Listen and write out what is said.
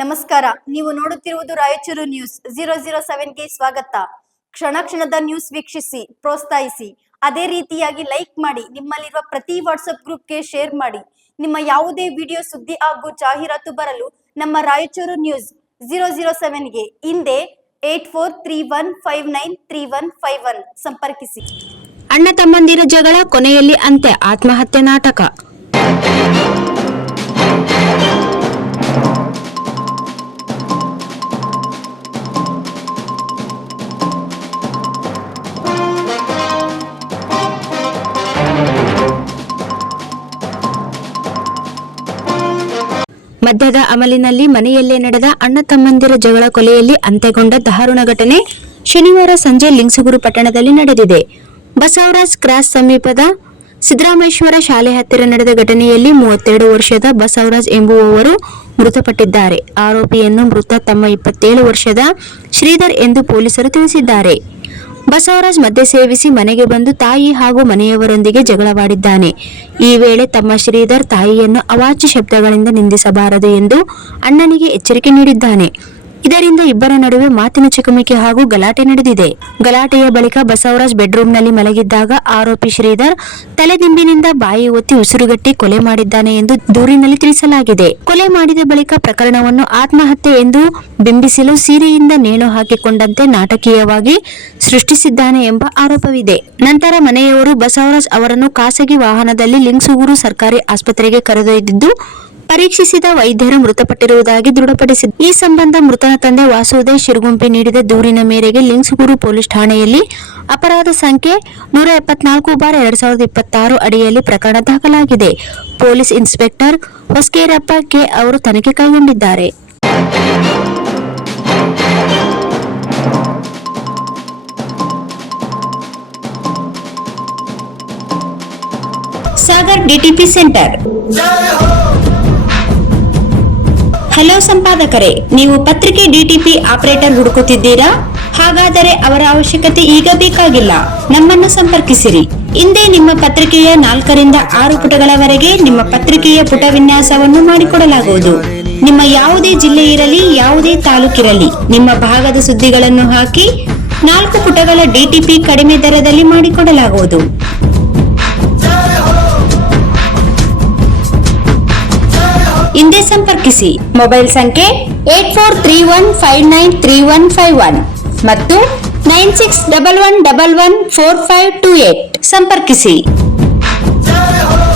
ನಮಸ್ಕಾರ. ನೀವು ನೋಡುತ್ತಿರುವುದು ರಾಯಚೂರು ನ್ಯೂಸ್ 007ಗೆ ಸ್ವಾಗತ. ಕ್ಷಣ ಕ್ಷಣದ ನ್ಯೂಸ್ ವೀಕ್ಷಿಸಿ, ಪ್ರೋತ್ಸಾಹಿಸಿ. ಅದೇ ರೀತಿಯಾಗಿ ಲೈಕ್ ಮಾಡಿ, ನಿಮ್ಮಲ್ಲಿರುವ ಪ್ರತಿ ವಾಟ್ಸ್ಆಪ್ ಗ್ರೂಪ್ಗೆ ಶೇರ್ ಮಾಡಿ. ನಿಮ್ಮ ಯಾವುದೇ ವಿಡಿಯೋ, ಸುದ್ದಿ ಹಾಗೂ ಜಾಹೀರಾತು ಬರಲು ನಮ್ಮ ರಾಯಚೂರು ನ್ಯೂಸ್ 007ಗೆ ಹಿಂದೆ 8431593151 ಸಂಪರ್ಕಿಸಿ. ಅಣ್ಣ ತಮ್ಮಂದಿರ ಜಗಳ ಕೊನೆಯಲ್ಲಿ ಅಂತ್ಯ, ಆತ್ಮಹತ್ಯೆ ನಾಟಕ. ಮದ್ಯದ ಅಮಲಿನಲ್ಲಿ ಮನೆಯಲ್ಲೇ ನಡೆದ ಅಣ್ಣ ತಮ್ಮಂದಿರ ಜಗಳ ಕೊಲೆಯಲ್ಲಿ ಅಂತ್ಯಗೊಂಡ ದಾರುಣ ಘಟನೆ ಶನಿವಾರ ಸಂಜೆ ಲಿಂಗಸೂಗೂರು ಪಟ್ಟಣದಲ್ಲಿ ನಡೆದಿದೆ. ಬಸವರಾಜ್ ಕ್ರಾಸ್ ಸಮೀಪದ ಸಿದ್ದರಾಮೇಶ್ವರ ಶಾಲೆ ಹತ್ತಿರ ನಡೆದ ಘಟನೆಯಲ್ಲಿ 32 ವರ್ಷದ ಬಸವರಾಜ್ ಎಂಬುವವರು ಮೃತಪಟ್ಟಿದ್ದಾರೆ. ಆರೋಪಿಯನ್ನು ಮೃತ ತಮ್ಮ 27 ವರ್ಷದ ಶ್ರೀಧರ್ ಎಂದು ಪೊಲೀಸರು ತಿಳಿಸಿದ್ದಾರೆ. ಬಸವರಾಜ್ ಮದ್ಯ ಸೇವಿಸಿ ಮನೆಗೆ ಬಂದು ತಾಯಿ ಹಾಗೂ ಮನೆಯವರೊಂದಿಗೆ ಜಗಳವಾಡಿದ್ದಾನೆ. ಈ ವೇಳೆ ತಮ್ಮ ಶ್ರೀಧರ್ ತಾಯಿಯನ್ನು ಅವಾಚ್ಯ ಶಬ್ದಗಳಿಂದ ನಿಂದಿಸಬಾರದು ಎಂದು ಅಣ್ಣನಿಗೆ ಎಚ್ಚರಿಕೆ ನೀಡಿದ್ದಾನೆ. ಇದರಿಂದ ಇಬ್ಬರ ನಡುವೆ ಮಾತಿನ ಚಕಮಕಿ ಹಾಗೂ ಗಲಾಟೆ ನಡೆದಿದೆ. ಗಲಾಟೆಯ ಬಳಿಕ ಬಸವರಾಜ್ ಬೆಡ್ರೂಮ್ನಲ್ಲಿ ಮಲಗಿದ್ದಾಗ ಆರೋಪಿ ಶ್ರೀಧರ್ ತಲೆದಿಂಬಿನಿಂದ ಬಾಯಿ ಒತ್ತಿ ಉಸಿರುಗಟ್ಟಿ ಕೊಲೆ ಮಾಡಿದ್ದಾನೆ ಎಂದು ದೂರಿನಲ್ಲಿ ತಿಳಿಸಲಾಗಿದೆ. ಕೊಲೆ ಮಾಡಿದ ಬಳಿಕ ಪ್ರಕರಣವನ್ನು ಆತ್ಮಹತ್ಯೆ ಎಂದು ಬಿಂಬಿಸಲು ಸೀರೆಯಿಂದ ನೇಣು ಹಾಕಿಕೊಂಡಂತೆ ನಾಟಕೀಯವಾಗಿ ಸೃಷ್ಟಿಸಿದ್ದಾನೆ ಎಂಬ ಆರೋಪವಿದೆ. ನಂತರ ಮನೆಯವರು ಬಸವರಾಜ್ ಅವರನ್ನು ಖಾಸಗಿ ವಾಹನದಲ್ಲಿ ಲಿಂಗಸೂಗೂರು ಸರ್ಕಾರಿ ಆಸ್ಪತ್ರೆಗೆ ಕರೆದೊಯ್ದಿದ್ದು ಪರೀಕ್ಷಿಸಿದ ವೈದ್ಯರು ಮೃತಪಟ್ಟಿರುವುದಾಗಿ ದೃಢಪಡಿಸಿದೆ. ಈ ಸಂಬಂಧ ಮೃತನ ತಂದೆ ವಾಸುದೇವ್ ಶಿರಗುಂಪಿ ನೀಡಿದ ದೂರಿನ ಮೇರೆಗೆ ಲಿಂಗಸೂಗೂರು ಪೊಲೀಸ್ ಠಾಣೆಯಲ್ಲಿ ಅಪರಾಧ ಸಂಖ್ಯೆ 174/2026 ಅಡಿಯಲ್ಲಿ ಪ್ರಕರಣ ದಾಖಲಾಗಿದೆ. ಪೊಲೀಸ್ ಇನ್ಸ್ಪೆಕ್ಟರ್ ಹೊಸಕೇರಪ್ಪ ಕೆ ಅವರು ತನಿಖೆ ಕೈಗೊಂಡಿದ್ದಾರೆ. Sagar DTP centre. ಹಲೋ ಸಂಪಾದಕರೇ, ನೀವು ಪತ್ರಿಕೆ ಡಿಟಿಪಿ ಆಪರೇಟರ್ ಹುಡುಕುತ್ತಿದ್ದೀರಾ? ಹಾಗಾದರೆ ಅವರ ಅವಶ್ಯಕತೆ ಈಗ ಬೇಕಾಗಿಲ್ಲ. ನಮ್ಮನ್ನು ಸಂಪರ್ಕಿಸಿರಿ. ಇಂದೇ ನಿಮ್ಮ ಪತ್ರಿಕೆಯ 4ರಿಂದ 6 ಪುಟಗಳವರೆಗೆ ನಿಮ್ಮ ಪತ್ರಿಕೆಯ ಪುಟ ವಿನ್ಯಾಸವನ್ನು ಮಾಡಿಕೊಡಲಾಗುವುದು. ನಿಮ್ಮ ಯಾವುದೇ ಜಿಲ್ಲೆ ಇರಲಿ, ಯಾವುದೇ ತಾಲೂಕಿರಲಿ, ನಿಮ್ಮ ಭಾಗದ ಸುದ್ದಿಗಳನ್ನು ಹಾಕಿ 4 ಪುಟಗಳ ಡಿಟಿಪಿ ಕಡಿಮೆ ದರದಲ್ಲಿ ಮಾಡಿಕೊಡಲಾಗುವುದು. ಹಿಂದೆ ಸಂಪರ್ಕಿಸಿ. ಮೊಬೈಲ್ ಸಂಖ್ಯೆ 8431593151 ಮತ್ತು 9611114528 ಸಂಪರ್ಕಿಸಿ.